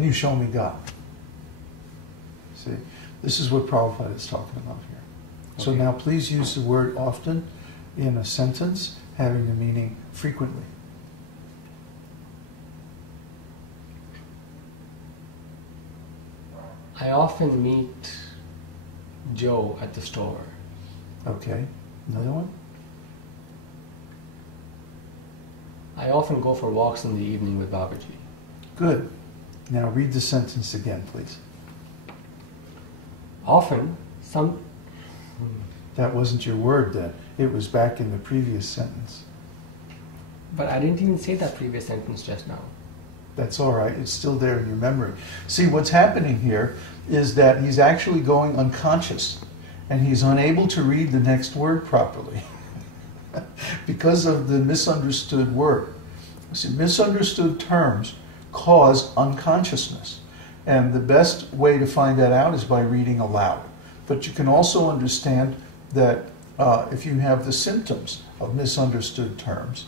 Can you show me God? See, this is what Prabhupada is talking about here. So now please use the word often in a sentence, having the meaning frequently. I often meet Joe at the store. Okay. Another one? I often go for walks in the evening with Babaji. Good. Now read the sentence again, please. Often, That wasn't your word then. It was back in the previous sentence. But I didn't even say that previous sentence just now. That's all right. It's still there in your memory. See, what's happening here is that he's actually going unconscious, and he's unable to read the next word properly because of the misunderstood word. See, misunderstood terms cause unconsciousness, and the best way to find that out is by reading aloud. But you can also understand that if you have the symptoms of misunderstood terms,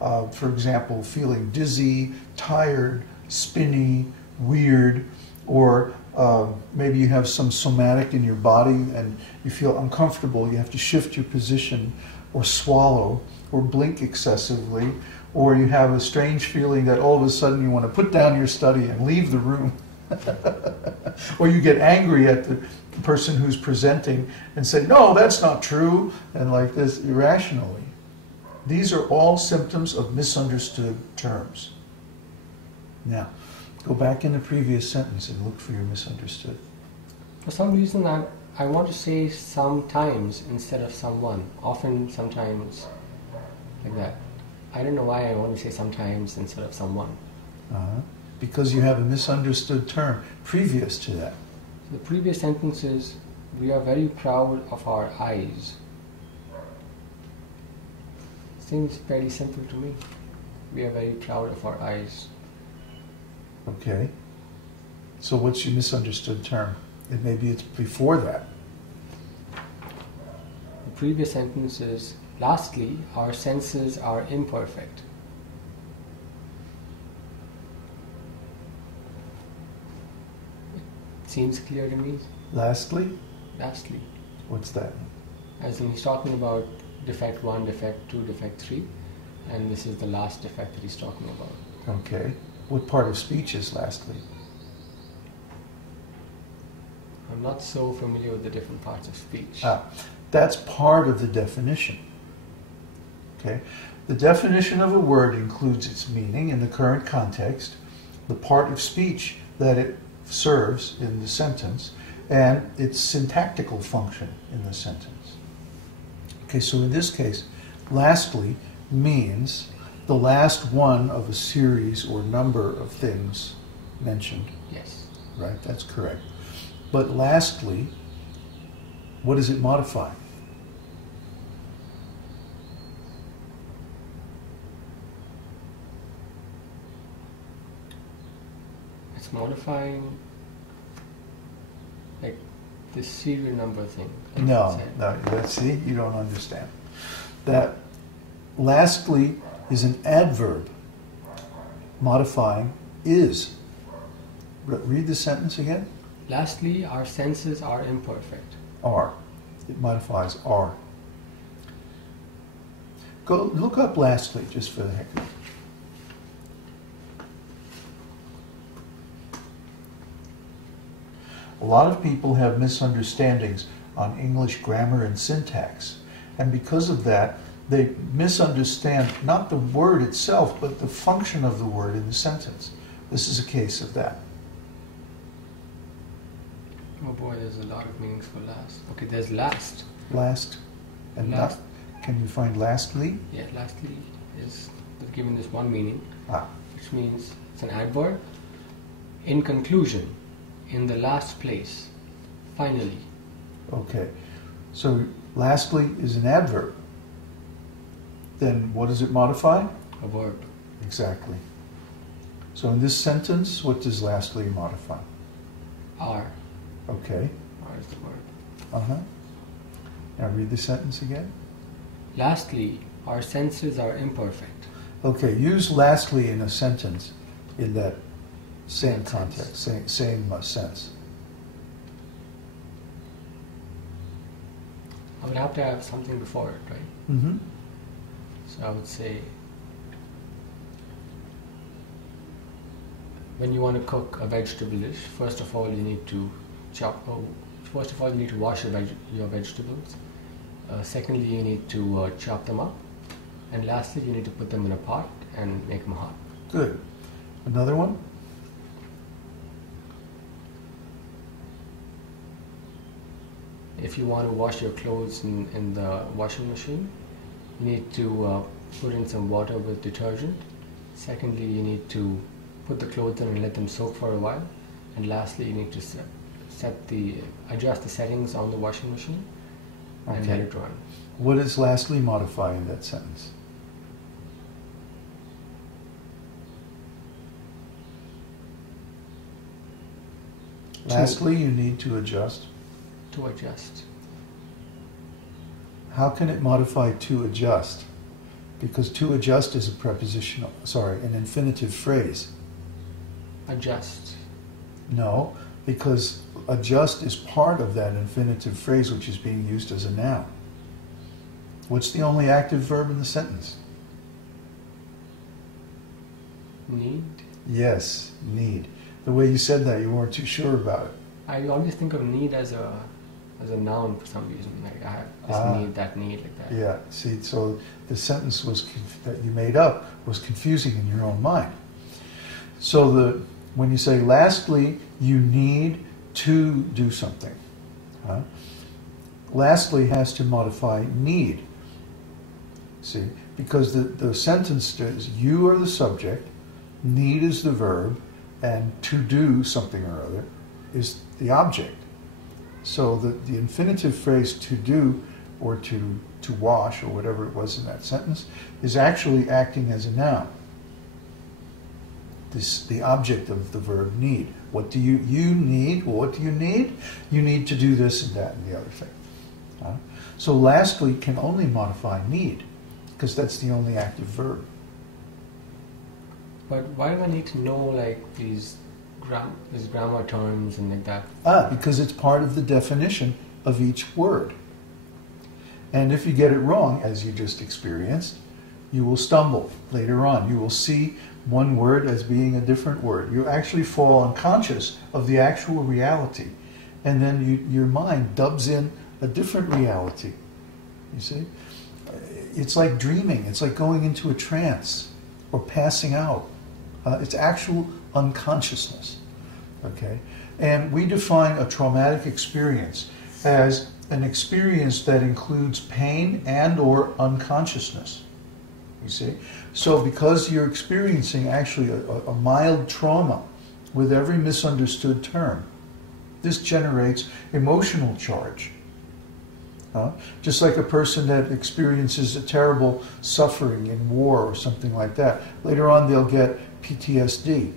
for example, feeling dizzy, tired, spinny, weird, or maybe you have some somatic in your body and you feel uncomfortable, you have to shift your position or swallow or blink excessively, or you have a strange feeling that all of a sudden you want to put down your study and leave the room. Or you get angry at the person who's presenting and say, no, that's not true, and like this irrationally. These are all symptoms of misunderstood terms. Now, go back in the previous sentence and look for your misunderstood. For some reason, I want to say sometimes instead of someone. Often, sometimes, like that. I don't know why I want to say sometimes instead of someone. Because you have a misunderstood term previous to that. The previous sentence is, we are very proud of our eyes. Seems very simple to me. We are very proud of our eyes. Okay. So what's your misunderstood term? And maybe it's before that. The previous sentence is, lastly, our senses are imperfect. Seems clear to me. Lastly? Lastly. What's that? As in he's talking about defect 1, defect 2, defect 3, and this is the last defect that he's talking about. Okay. What part of speech is lastly? I'm not so familiar with the different parts of speech. That's part of the definition. Okay? The definition of a word includes its meaning in the current context, the part of speech that it serves in the sentence, and its syntactical function in the sentence. Okay, so in this case, lastly means the last one of a series or number of things mentioned. Yes. Right, that's correct. But lastly, what does it modify? It's modifying like this serial number thing. Like No, let's see, you don't understand. That lastly is an adverb. Modifying is. Read the sentence again. Lastly, our senses are imperfect. Are. It modifies are. Go look up lastly, just for the heck of it. A lot of people have misunderstandings on English grammar and syntax, and because of that, they misunderstand not the word itself, but the function of the word in the sentence. This is a case of that. Oh boy, there's a lot of meanings for last. Okay, there's last. Last. And last. Can you find lastly? Yeah, lastly is, they've given this one meaning, which means it's an adverb. In conclusion, in the last place, finally. Okay, so lastly is an adverb. Then what does it modify? A verb. Exactly. So in this sentence, what does lastly modify? Are. Okay. Are is the word. Uh-huh. Now read the sentence again. Lastly, our senses are imperfect. Okay, use lastly in a sentence in that Same context, same sense. I would have to have something before it, right? Mm-hmm. So I would say, when you want to cook a vegetable dish, first of all you need to wash your vegetables. Secondly, you need to chop them up. And lastly, you need to put them in a pot and make them hot. Good. Another one? If you want to wash your clothes in the washing machine, you need to put in some water with detergent. Secondly, you need to put the clothes in and let them soak for a while. And lastly, you need to adjust the settings on the washing machine and let it run. What does lastly modify in that sentence? Lastly, you need to adjust. To adjust. How can it modify to adjust? Because to adjust is an infinitive phrase. Adjust. No, because adjust is part of that infinitive phrase which is being used as a noun. What's the only active verb in the sentence? Need. Yes, need. The way you said that, you weren't too sure about it. I always think of need as a noun for some reason. Like I have this need, that need, like that. Yeah, see, so the sentence that you made up was confusing in your own mind. So when you say, lastly, you need to do something. Lastly has to modify need. See, because the sentence says, you are the subject, need is the verb, and to do something or other is the object. So the infinitive phrase to do or to wash or whatever it was in that sentence is actually acting as a noun. The object of the verb need. What do you need? Well, what do you need? You need to do this and that and the other thing. So lastly can only modify need because that's the only active verb. But why do I need to know like these grammar terms and like that? Because it's part of the definition of each word. And if you get it wrong, as you just experienced, you will stumble later on. You will see one word as being a different word. You actually fall unconscious of the actual reality. And then your mind dubs in a different reality. You see? It's like dreaming. It's like going into a trance or passing out. It's actual unconsciousness. Okay? And we define a traumatic experience as an experience that includes pain and or unconsciousness. You see? So because you're experiencing actually a mild trauma with every misunderstood term, this generates emotional charge. Just like a person that experiences a terrible suffering in war or something like that. Later on they'll get PTSD.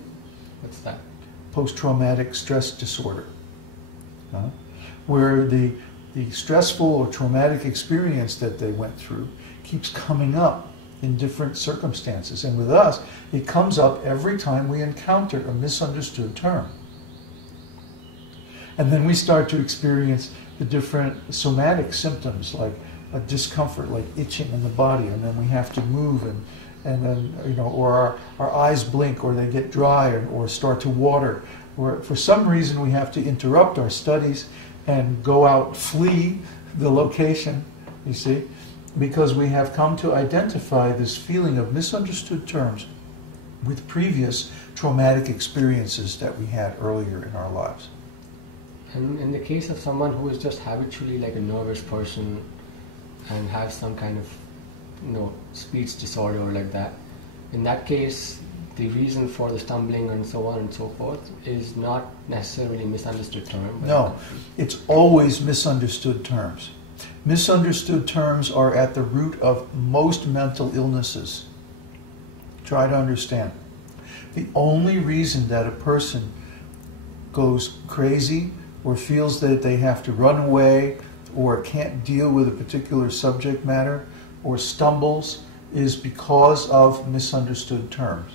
What's that? Post-traumatic stress disorder. Where the stressful or traumatic experience that they went through keeps coming up in different circumstances. And with us, it comes up every time we encounter a misunderstood term. And then we start to experience the different somatic symptoms like a discomfort, like itching in the body, and then we have to move, and then, or our eyes blink, or they get dry, or start to water, or for some reason we have to interrupt our studies and go out, flee the location, you see, because we have come to identify this feeling of misunderstood terms with previous traumatic experiences that we had earlier in our lives. And in the case of someone who is just habitually like a nervous person and has some kind of speech disorder or like that, in that case the reason for the stumbling and so on and so forth is not necessarily misunderstood term. No, it's always misunderstood terms. Misunderstood terms are at the root of most mental illnesses. Try to understand. The only reason that a person goes crazy or feels that they have to run away or can't deal with a particular subject matter or stumbles is because of misunderstood terms.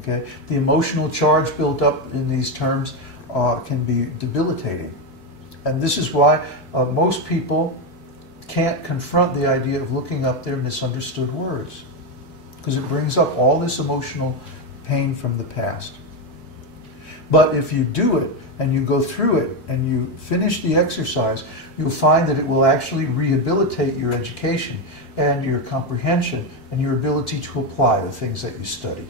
Okay? The emotional charge built up in these terms can be debilitating. And this is why most people can't confront the idea of looking up their misunderstood words, because it brings up all this emotional pain from the past. But if you do it, and you go through it, and you finish the exercise, you'll find that it will actually rehabilitate your education and your comprehension and your ability to apply the things that you study.